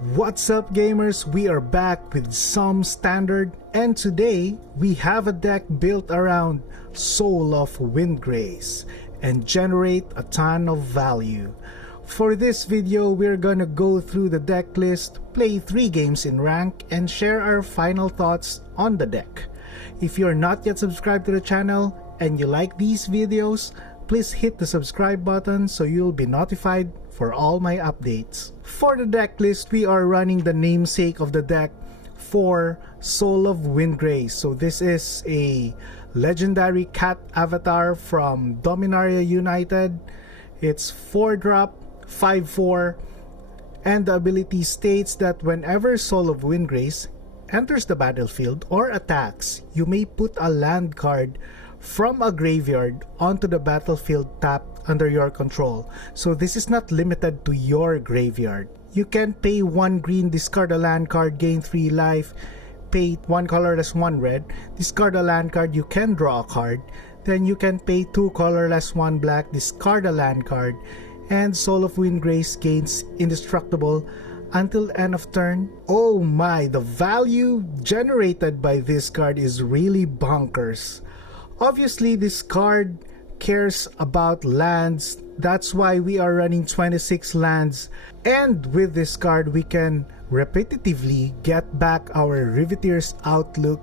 What's up gamers, we are back with some standard, and today we have a deck built around Soul of Windgrace and generate a ton of value. For this video, we're gonna go through the deck list, play 3 games in rank, and share our final thoughts on the deck. If you're not yet subscribed to the channel and you like these videos, please hit the subscribe button so you'll be notified for all my updates. For the deck list, we are running the namesake of the deck for Soul of Windgrace. So this is a legendary cat avatar from Dominaria United. It's 4-drop, 5/4, and the ability states that whenever Soul of Windgrace enters the battlefield or attacks, you may put a land card from a graveyard onto the battlefield tapped under your control. So this is not limited to your graveyard. You can pay 1 green, discard a land card, gain 3 life, pay 1 colorless, 1 red, discard a land card, you can draw a card, then you can pay 2 colorless, 1 black, discard a land card, and Soul of Windgrace gains indestructible until end of turn. Oh my, the value generated by this card is really bonkers. Obviously, this card cares about lands. That's why we are running 26 lands. And with this card, we can repetitively get back our Riveteers Overlook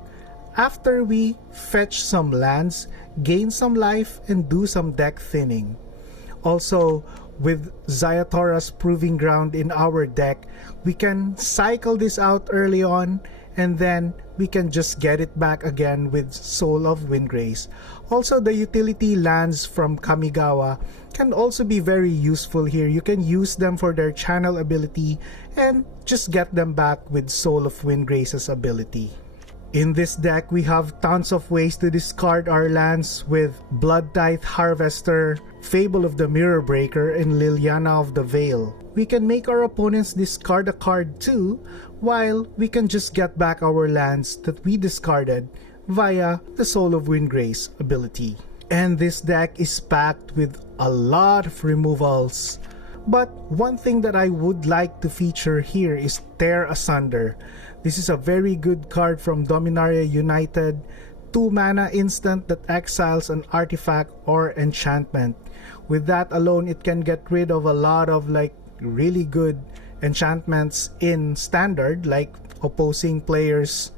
after we fetch some lands, gain some life, and do some deck thinning. Also, with Ziatora's Proving Ground in our deck, we can cycle this out early on, and then we can just get it back again with Soul of Windgrace. Also, the utility lands from Kamigawa can also be very useful here. You can use them for their channel ability and just get them back with Soul of Windgrace's ability. In this deck, we have tons of ways to discard our lands with Bloodtithe Harvester, Fable of the Mirror Breaker, and Liliana of the Vale. We can make our opponents discard a card too, while we can just get back our lands that we discarded via the Soul of Windgrace ability. And this deck is packed with a lot of removals. But one thing that I would like to feature here is Tear Asunder. This is a very good card from Dominaria United. 2 mana instant that exiles an artifact or enchantment. With that alone, it can get rid of a lot of really good enchantments in standard, like opposing players'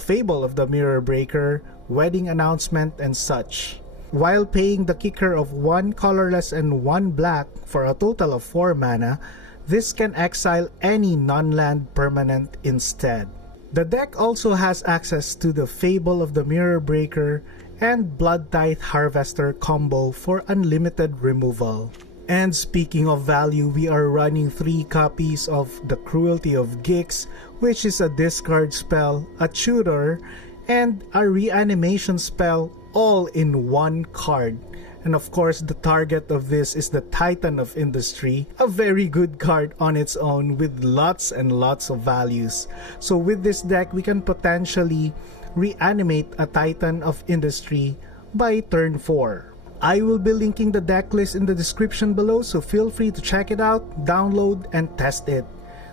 Fable of the Mirror Breaker, Wedding Announcement, and such. While paying the kicker of 1 colorless and 1 black for a total of 4 mana, this can exile any non-land permanent instead. The deck also has access to the Fable of the Mirror Breaker and Bloodtithe Harvester combo for unlimited removal. And speaking of value, we are running 3 copies of the Cruelty of Gix, which is a discard spell, a tutor, and a reanimation spell all in 1 card. And of course, the target of this is the Titan of Industry, a very good card on its own with lots and lots of values. So with this deck, we can potentially reanimate a Titan of Industry by turn 4. I will be linking the deck list in the description below, so feel free to check it out, download, and test it.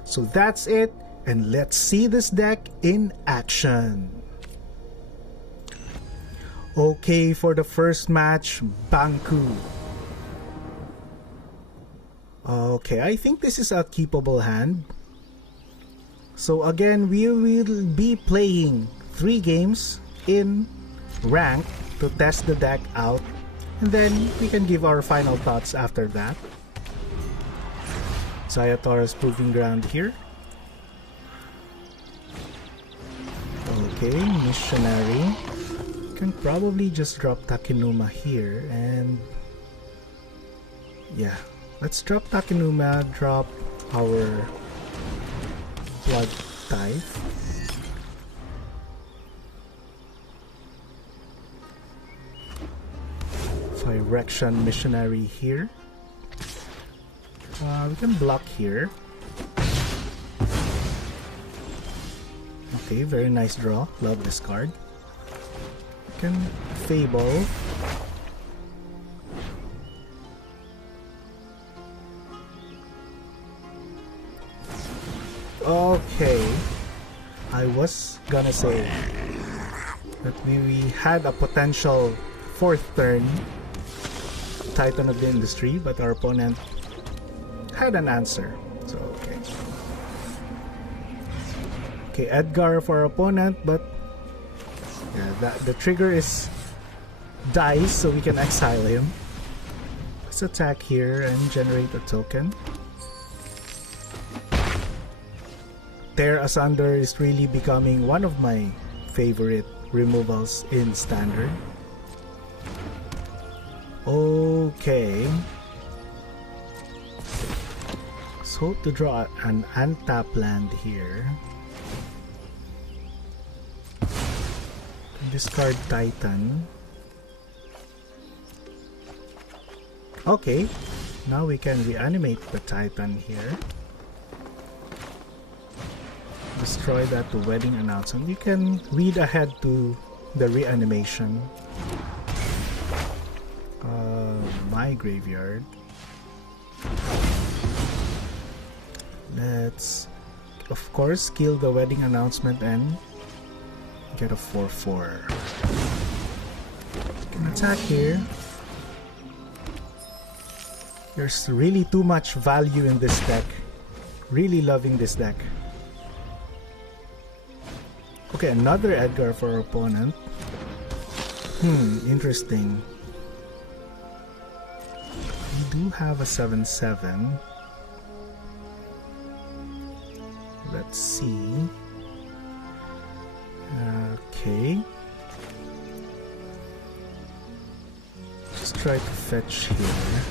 So that's it, and let's see this deck in action. Okay, for the first match, Banku. Okay, I think this is a keepable hand. So again, we will be playing 3 games in rank to test the deck out, and then we can give our final thoughts after that. Ziatora's Proving Ground here. Okay, Missionary. Can probably just drop Takenuma here, and yeah, let's drop Takenuma, drop our Bloodtithe. Direction Missionary here. We can block here. Okay, very nice draw. Love this card. Can Fable. Okay. I was gonna say that we had a potential 4th turn Titan of the Industry, but our opponent had an answer. So, okay. Okay, Edgar for our opponent, but yeah, the trigger is dice, so we can exile him. Let's attack here and generate a token. Tear Asunder is really becoming one of my favorite removals in Standard. Okay. Let's hope to draw an untap land here. Discard Titan. Okay, now we can reanimate the Titan here. Destroy that to Wedding Announcement. You can read ahead to the reanimation. My graveyard. Let's, of course, kill the Wedding Announcement and get a 4/4. Can attack here. There's really too much value in this deck. Really loving this deck. Okay, another Edgar for our opponent. Interesting. We do have a 7/7. Let's see. Okay. Just try to fetch here.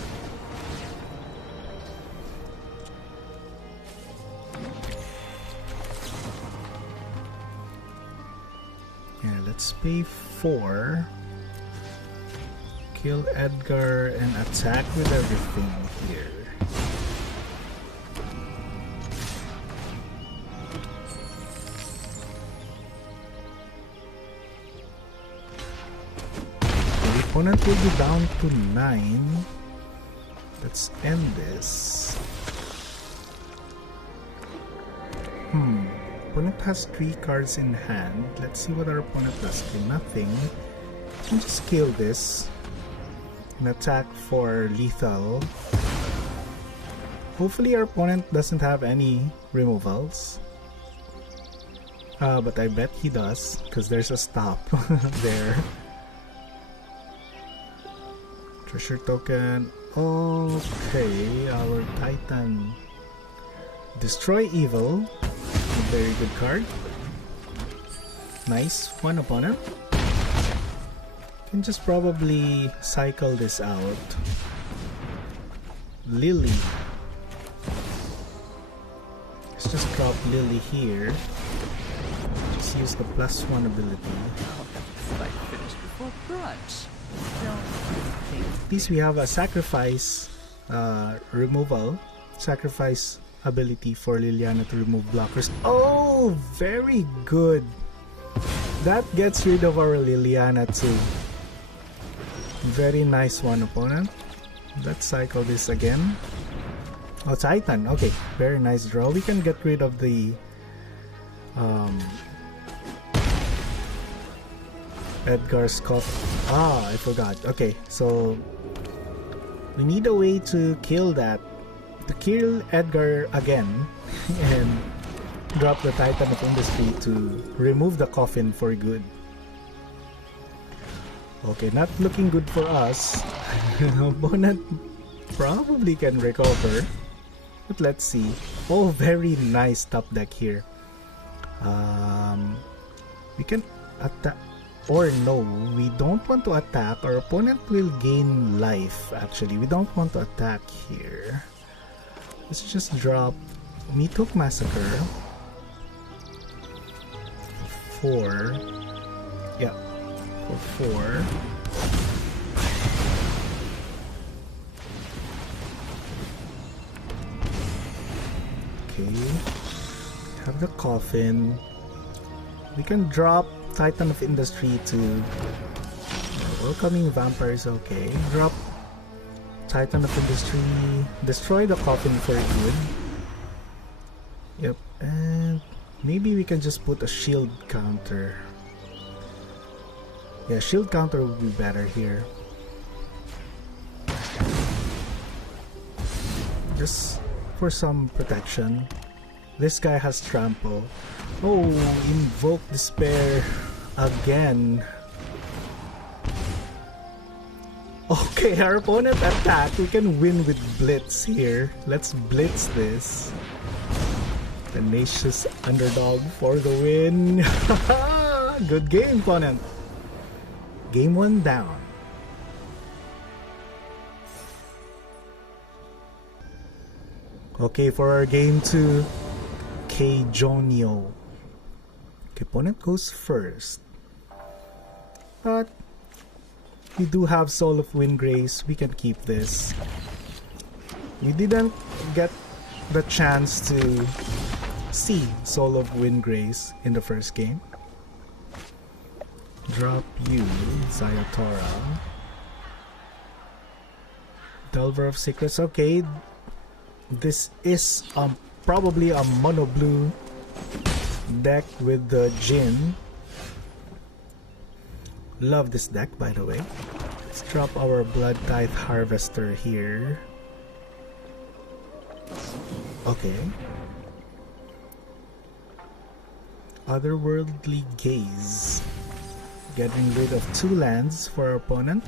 Yeah, let's pay 4. Kill Edgar and attack with everything here. The opponent will be down to 9. Let's end this. Opponent has 3 cards in hand. Let's see what our opponent does. Okay, nothing. We can just kill this and attack for lethal. Hopefully our opponent doesn't have any removals. But I bet he does, because there's a stop there. Treasure token. Okay, our Titan. Destroy Evil. A very good card. Nice. One opponent. Can just probably cycle this out. Lily. Let's just drop Lily here. Just use the +1 ability. Fight finished before brunch. At least we have a sacrifice removal. Sacrifice ability for Liliana to remove blockers. Oh, very good. That gets rid of our Liliana too. Very nice one, opponent. Let's cycle this again. Oh, Titan. Okay, very nice draw. We can get rid of the Edgar's cough. I forgot. Okay, so we need a way to kill that. To kill Edgar again and drop the Titan of Industry to remove the coffin for good. Okay, not looking good for us. Opponent probably can recover, but let's see. Oh, very nice top deck here. We can attack, or no, we don't want to attack. Our opponent will gain life. Actually, we don't want to attack here. Let's just drop Meathook Massacre. 4. Yeah, for 4. Okay. Have the coffin. We can drop Titan of Industry to Welcoming Vampires. Okay. Drop Titan of Industry, destroy the coffin for good. Yep, and maybe we can just put a shield counter. Yeah, shield counter would be better here. Just for some protection. This guy has trample. Oh, invoke despair again. Okay, our opponent attacked. We can win with blitz here. Let's blitz this. Tenacious Underdog for the win. Good game, opponent. Game 1 down. Okay, for our game 2, K Jonio. Okay, opponent goes first. But we do have Soul of Windgrace. We can keep this. We didn't get the chance to see Soul of Windgrace in the first game. Drop you, Ziatora. Delver of Secrets. Okay, this is probably a mono blue deck with the Jin. Love this deck, by the way. Let's drop our Bloodtithe Harvester here. Okay. Otherworldly Gaze. Getting rid of 2 lands for our opponent.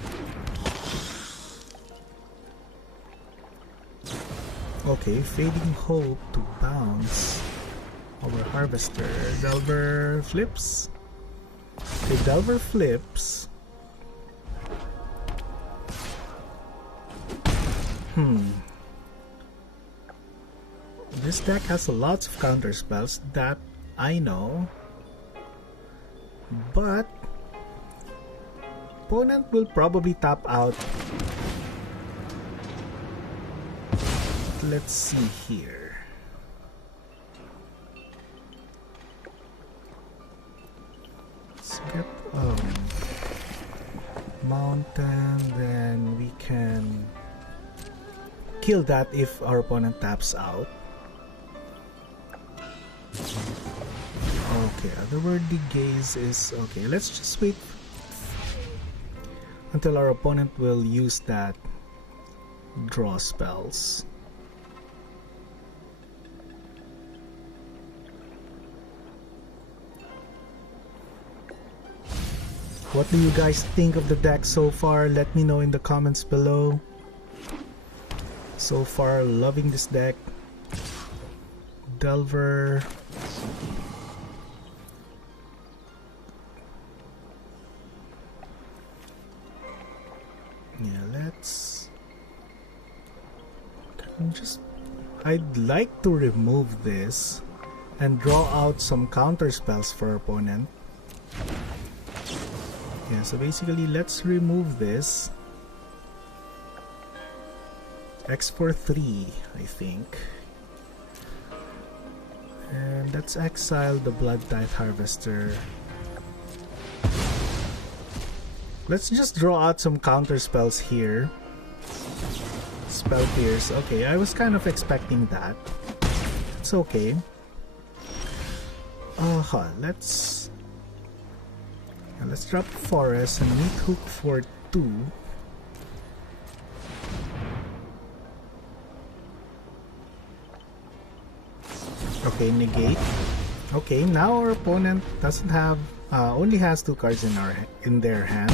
Okay, Fading Hope to bounce our Harvester. Delver flips. Okay, Delver flips. This deck has a lot of counter spells, that I know. But opponent will probably tap out. Let's see here. Let's get mountain, then we can kill that if our opponent taps out. Okay, Otherworldly Gaze is okay. Let's just wait until our opponent will use that draw spells. What do you guys think of the deck so far? Let me know in the comments below. So far, loving this deck. Delver. Yeah, let's... I'd like to remove this and draw out some counter spells for our opponent. Yeah, so basically let's remove this. X for 3, I think. And let's exile the Bloodtithe Harvester. Let's just draw out some counter spells here. Spell Pierce. Okay, I was kind of expecting that. It's okay. Let's drop Forest and Meathook for 2. Okay, negate. Okay, now our opponent doesn't have only has 2 cards in their hand.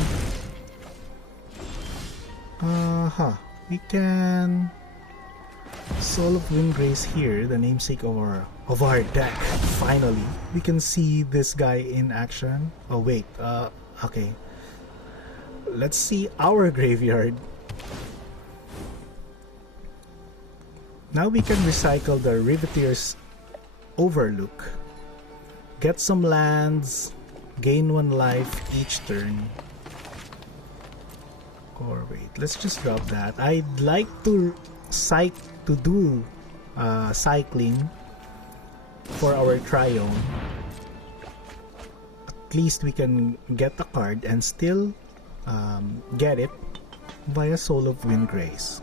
We can Soul of Windgrace here, the namesake of our deck. Finally, we can see this guy in action. Oh wait, okay. Let's see our graveyard. Now we can recycle the Riveteers Overlook. Get some lands, gain 1 life each turn. Or wait, let's just drop that. I'd like to do cycling for our Triome. At least we can get the card and still get it via Soul of Windgrace.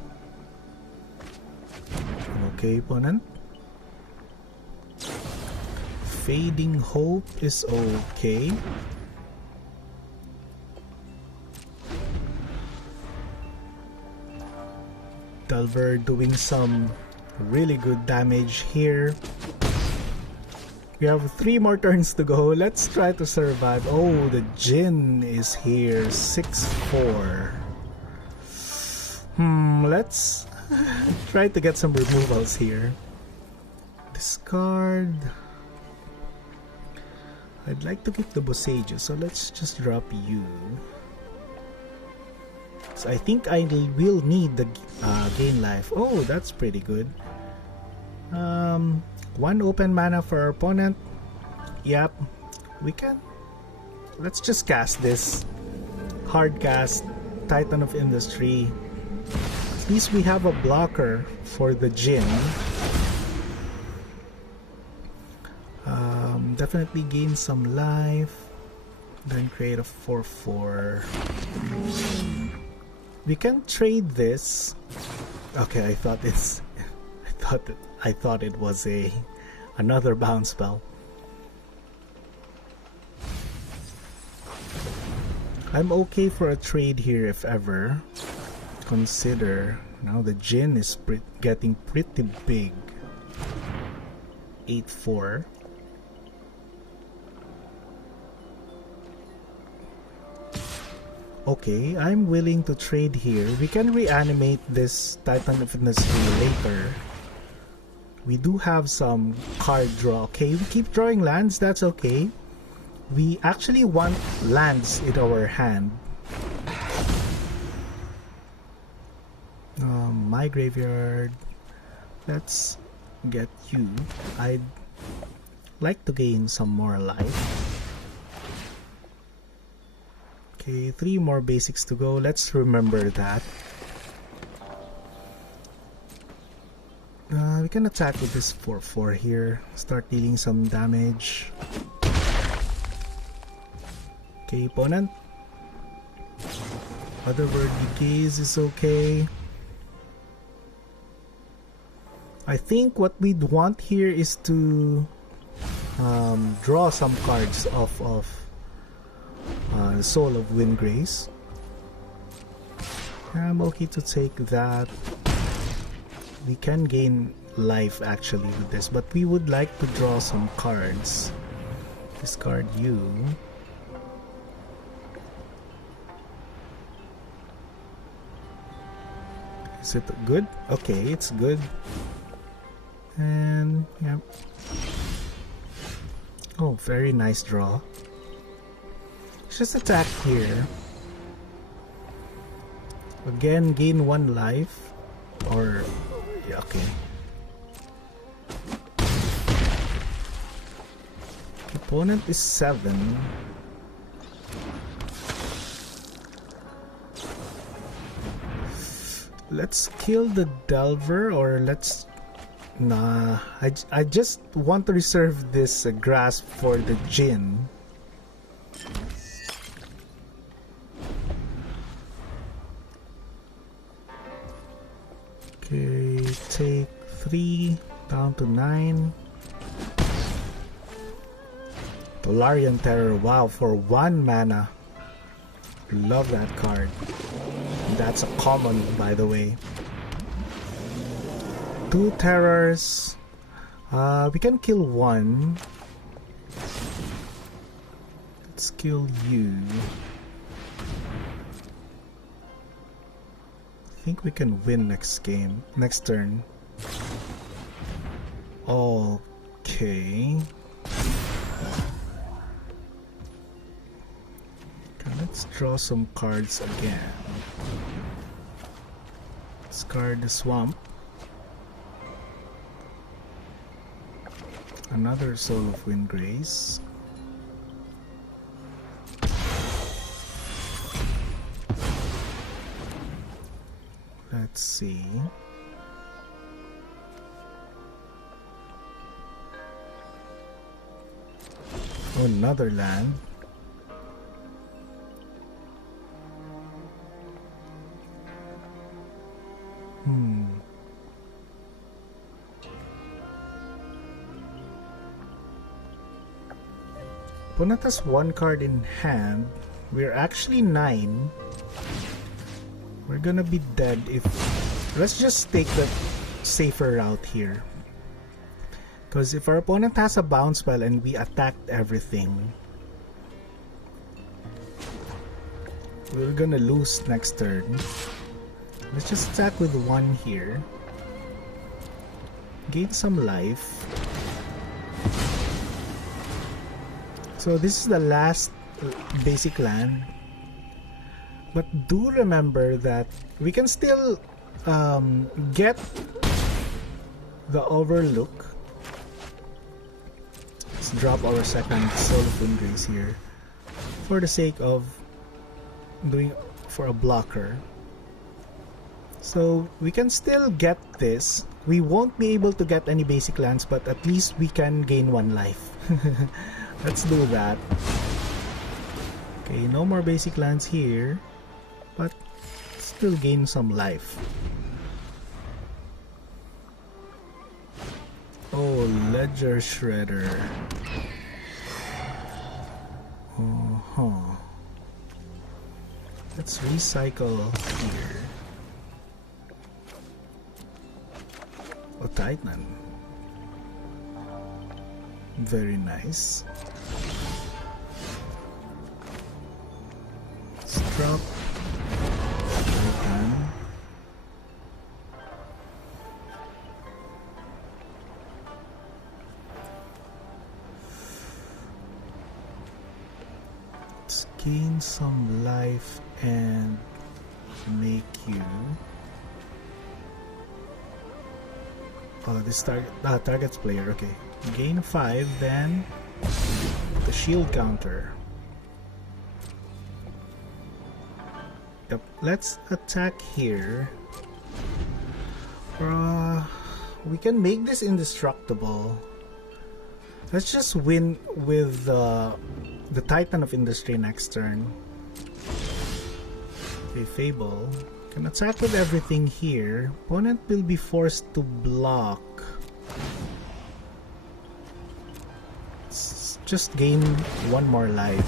Okay, opponent. Fading Hope is okay. Delver doing some really good damage here. We have 3 more turns to go. Let's try to survive. Oh, the Jinn is here. 6-4. Let's try to get some removals here. Discard. I'd like to keep the Boseiju, so let's just drop you. So I think I will need the gain life. Oh, that's pretty good. 1 open mana for our opponent. Yep, we can. Let's just cast this. Hard cast, Titan of Industry. At least we have a blocker for the Jinn. Definitely gain some life. Then create a 4/4. We can trade this. Okay, I thought it was another bounce spell. I'm okay for a trade here if ever. Consider now the Jinn is getting pretty big. 8/4. Okay, I'm willing to trade here. We can reanimate this Titan of Industry later. We do have some card draw. Okay, we keep drawing lands, that's okay. We actually want lands in our hand. My graveyard. Let's get you. I'd like to gain some more life. Okay, 3 more basics to go. Let's remember that. We can attack with this 4/4 here. Start dealing some damage. Okay, opponent. Otherworldly Gaze is okay. I think what we'd want here is to draw some cards off of the Soul of Windgrace. I'm okay to take that. We can gain life actually with this, but we would like to draw some cards. Discard you. Is it good? Okay, it's good. And yep. Oh, very nice draw. Just attack here. Again, gain 1 life. Or yeah, okay. Opponent is 7. Let's kill the Delver, or let's... Nah, I just want to reserve this grasp for the Jinn. Okay, take 3 down to 9. Tolarian Terror, wow, for 1 mana. Love that card. That's a common, by the way. 2 terrors. We can kill 1. Let's kill you. I think we can win next turn. Okay. Let's draw some cards again. Discard the Swamp. Another Soul of Windgrace. Let's see. Oh, another land. Opponent has 1 card in hand. We're actually 9. We're gonna be dead if... Let's just take the safer route here. Because if our opponent has a bounce spell and we attacked everything, we're gonna lose next turn. Let's just attack with 1 here. Gain some life. So this is the last basic land. But do remember that we can still get the Overlook. Let's drop our second Soul of Windgrace here for the sake of doing for a blocker. So we can still get this. We won't be able to get any basic lands, but at least we can gain 1 life. Let's do that. Okay, no more basic lands here, but still gain some life. Oh, Ledger Shredder. Let's recycle here. Oh, Titan. Very nice. Let's drop Titan. Let's gain some life and make you... Oh, this targets player, okay. Gain 5, then the shield counter. Yep, let's attack here. We can make this indestructible. Let's just win with the Titan of Industry next turn. Okay, Fable. Can attack with everything here. Opponent will be forced to block. Let's just gain 1 more life.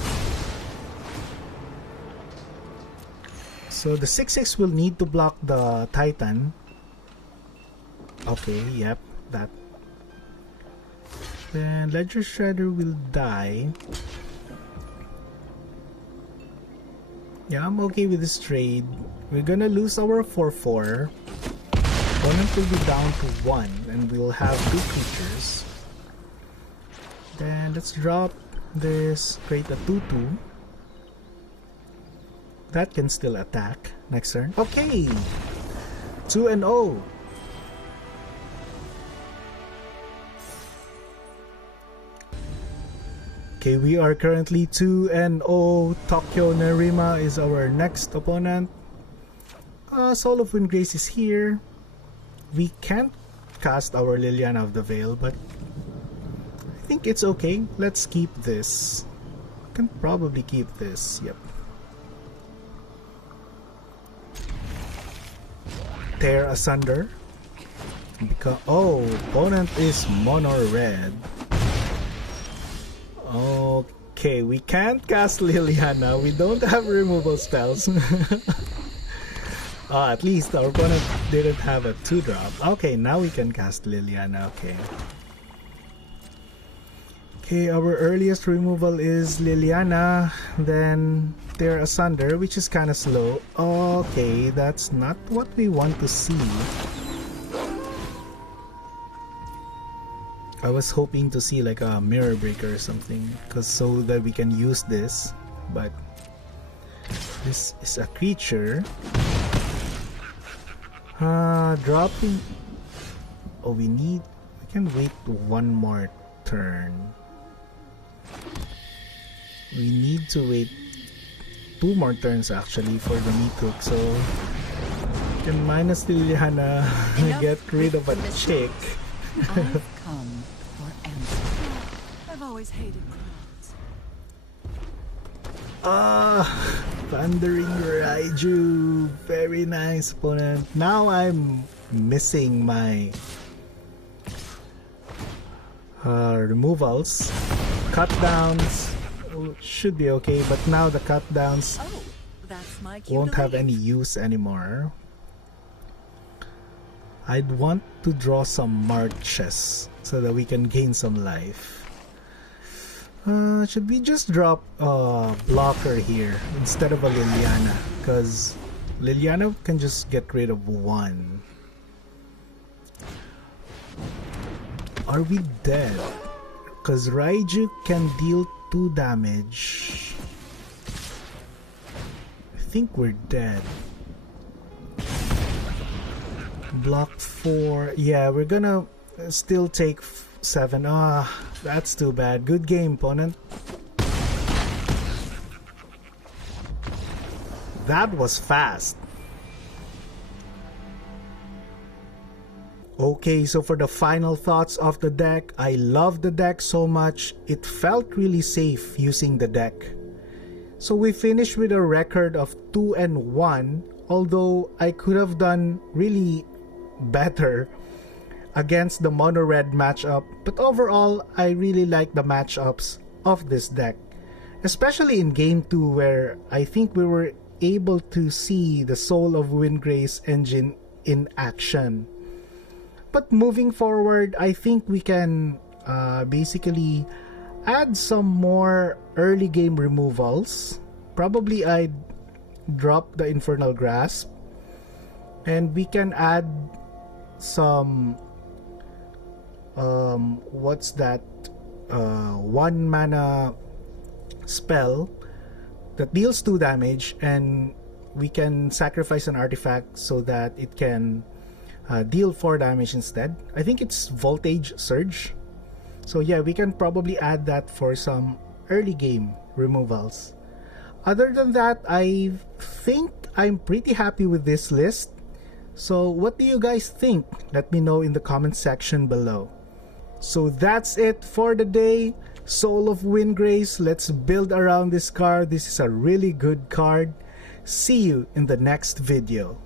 So the 6/6 will need to block the Titan. Okay, yep, that. Then Ledger Shredder will die. Yeah, I'm okay with this trade. We're gonna lose our 4/4. Opponent will be down to 1 and we'll have 2 creatures. Then let's drop this, create a 2/2. That can still attack next turn. Okay! 2-0. Okay, we are currently 2-0. Tokyo Nerima is our next opponent. Soul of Windgrace is here. We can't cast our Liliana of the Vale, but I think it's okay. Let's keep this. Can probably keep this. Yep. Tear Asunder. Because opponent is Mono Red. Okay, we can't cast Liliana. We don't have removal spells. At least our opponent didn't have a 2-drop. Okay, now we can cast Liliana. Okay, our earliest removal is Liliana, then Tear Asunder, which is kind of slow. Okay, that's not what we want to see. I was hoping to see like a Mirror Breaker or something, so that we can use this, but this is a creature. Dropping. Oh, we can wait 1 more turn. We need to wait 2 more turns actually for the Meathook, so we can minus Liliana, get rid of a chick. I've come for answer. I've always hated crowds. Thundering Raiju. Very nice opponent. Now I'm missing my removals. Cut downs. so should be okay. But now the cut downs Oh, that's my cue won't to have leave. any use anymore. I'd want to draw some marches so that we can gain some life. Should we just drop a blocker here instead of a Liliana? Because Liliana can just get rid of one. Are we dead? Because Raiju can deal 2 damage. I think we're dead. Block 4. Yeah, we're gonna still take 7. That's too bad. Good game, opponent. That was fast. Okay, so for the final thoughts of the deck, I love the deck so much. It felt really safe using the deck. So we finished with a record of 2-1, although I could have done really better against the Mono Red matchup, but overall I really like the matchups of this deck, especially in game 2 where I think we were able to see the Soul of Windgrace engine in action. But moving forward, I think we can basically add some more early game removals. Probably I'd drop the Infernal Grasp, and we can add some what's that 1 mana spell that deals 2 damage, and we can sacrifice an artifact so that it can deal 4 damage instead. I think it's Voltage Surge. So yeah, we can probably add that for some early game removals. Other than that, I think I'm pretty happy with this list. So what do you guys think? Let me know in the comment section below. So that's it for the day. Soul of Windgrace, let's build around this card. This is a really good card. See you in the next video.